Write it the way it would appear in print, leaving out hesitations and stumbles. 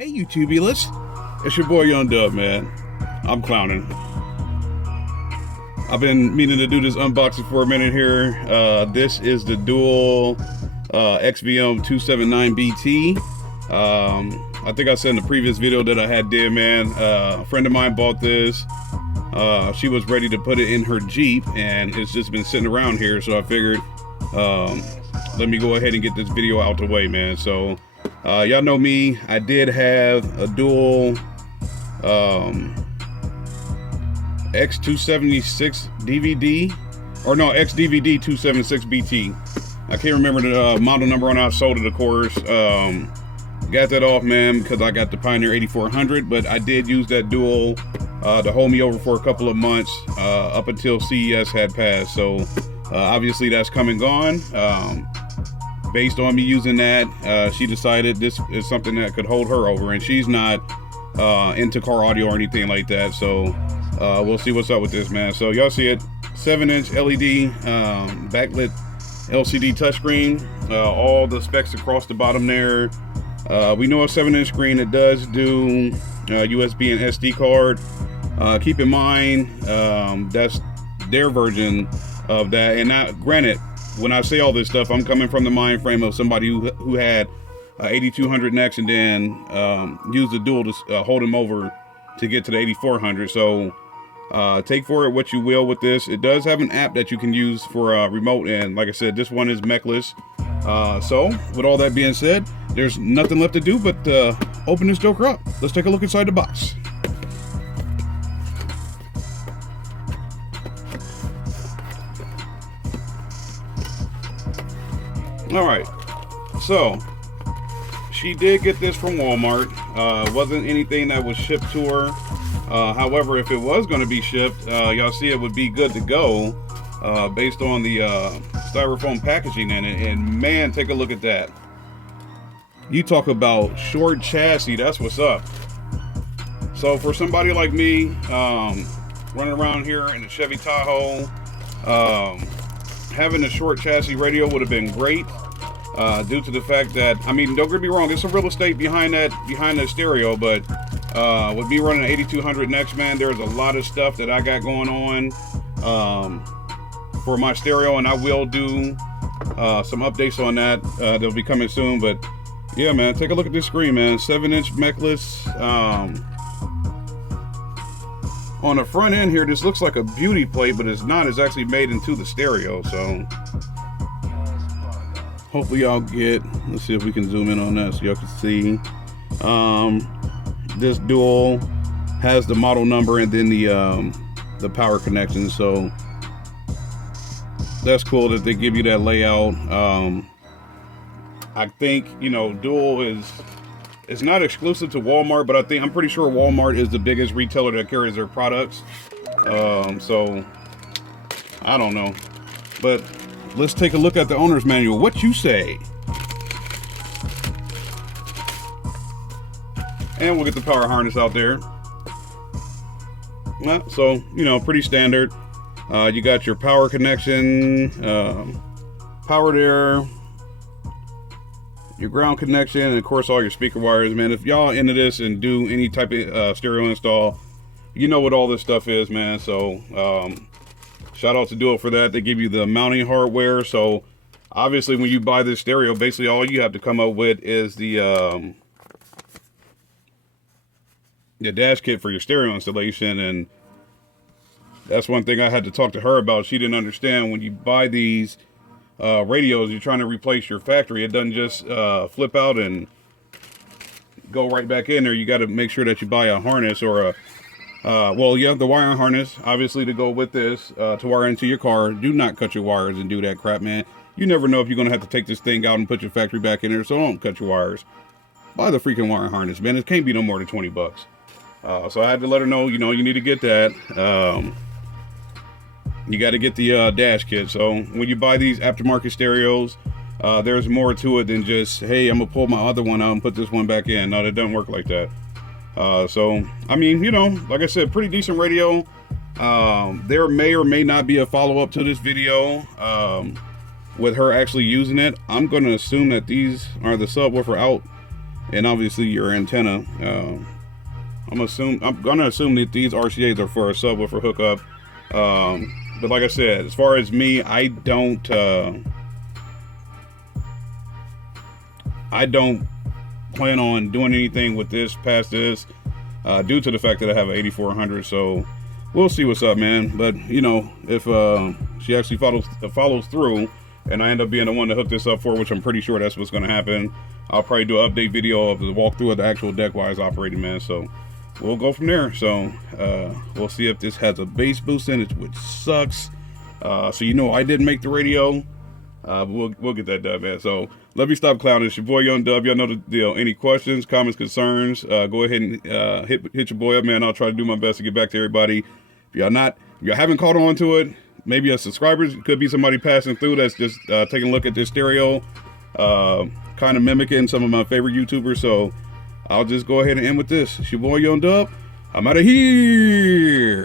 Hey YouTubialists, it's your boy Young Dub, man. I'm clowning. I've been meaning to do this unboxing for a minute here. This is the Dual XVM279BT. I think I said in the previous video that I did, man. A friend of mine bought this. She was ready to put it in her Jeep, and it's just been sitting around here, so I figured let me go ahead and get this video out the way, man. So y'all know me, I did have a Dual X276 DVD, or no, XDVD 276BT. I can't remember the model number on it. I sold it, of course. Got that off, man, because I got the Pioneer 8400, but I did use that Dual to hold me over for a couple of months up until CES had passed. So obviously that's come and gone. Based on me using that, she decided this is something that could hold her over, and she's not into car audio or anything like that. So we'll see what's up with this, man. So y'all see it, 7-inch LED backlit LCD touchscreen, all the specs across the bottom there. We know a 7-inch screen. It does do USB and SD card. Keep in mind that's their version of that, and now granted, when I say all this stuff, I'm coming from the mind frame of somebody who had 8200 next and then used the Dual to hold him over to get to the 8400. So take for it what you will with this. It does have an app that you can use for remote, and like I said, this one is mechless. So with all that being said, there's nothing left to do but open this joker up. Let's take a look inside the box. All right, so she did get this from Walmart. Wasn't anything that was shipped to her. However, if it was going to be shipped, y'all see it would be good to go based on the styrofoam packaging in it. And man, take a look at that. You talk about short chassis, that's what's up. So for somebody like me, running around here in the Chevy Tahoe, having a short chassis radio would have been great, due to the fact that, I mean, don't get me wrong, there's some real estate behind that stereo, but with me running an 8200 next, man, there's a lot of stuff that I got going on for my stereo, and I will do some updates on that. They'll be coming soon. But yeah, man, take a look at this screen, man. 7-inch mechless. On the front end here, this looks like a beauty plate, but it's not. It's actually made into the stereo. So hopefully y'all get, let's see if we can zoom in on that so y'all can see. This Dual has the model number and then the power connection. So that's cool that they give you that layout. I think, you know, Dual it's not exclusive to Walmart, but I'm pretty sure Walmart is the biggest retailer that carries their products. So I don't know, but let's take a look at the owner's manual. What you say? And we'll get the power harness out there. So, you know, pretty standard. You got your power connection, power there, your ground connection, and of course all your speaker wires, man. If y'all into this and do any type of stereo install, you know what all this stuff is, man. So shout out to Dual for that. They give you the mounting hardware. So obviously when you buy this stereo, basically all you have to come up with is the dash kit for your stereo installation. And that's one thing I had to talk to her about. She didn't understand when you buy these radios, you're trying to replace your factory. It doesn't just flip out and go right back in there. You got to make sure that you buy a harness or a well, yeah, the wiring harness, obviously, to go with this, to wire into your car. Do not cut your wires and do that crap, man. You never know if you're going to have to take this thing out and put your factory back in there, so don't cut your wires. Buy the freaking wiring harness, man. It can't be no more than 20 bucks. So I had to let her know, you know, you need to get that. You got to get the dash kit. So when you buy these aftermarket stereos, there's more to it than just, hey, I'm gonna pull my other one out and put this one back in. No, that doesn't work like that. So I mean, you know, like I said, pretty decent radio. There may or may not be a follow-up to this video with her actually using it. I'm going to assume that these are the subwoofer out and obviously your antenna. I'm gonna assume that these RCAs are for a subwoofer hookup. But like I said, as far as me, I don't plan on doing anything with this past this, due to the fact that I have an 8400. So we'll see what's up, man. But you know, if she actually follows through, and I end up being the one to hook this up for, which I'm pretty sure that's what's going to happen, I'll probably do an update video of the walkthrough of the actual deck while it's operating, man. So we'll go from there. So we'll see if this has a bass boost in it, which sucks. So you know, I didn't make the radio. But we'll get that done, man. So let me stop clowning. It's your boy Young Dub. Y'all know the deal. Any questions, comments, concerns, go ahead and hit your boy up, man. I'll try to do my best to get back to everybody. If you haven't caught on to it, maybe a subscriber, could be somebody passing through that's just taking a look at this stereo, kind of mimicking some of my favorite YouTubers. So I'll just go ahead and end with this. It's your boy Young Dub. I'm out of here.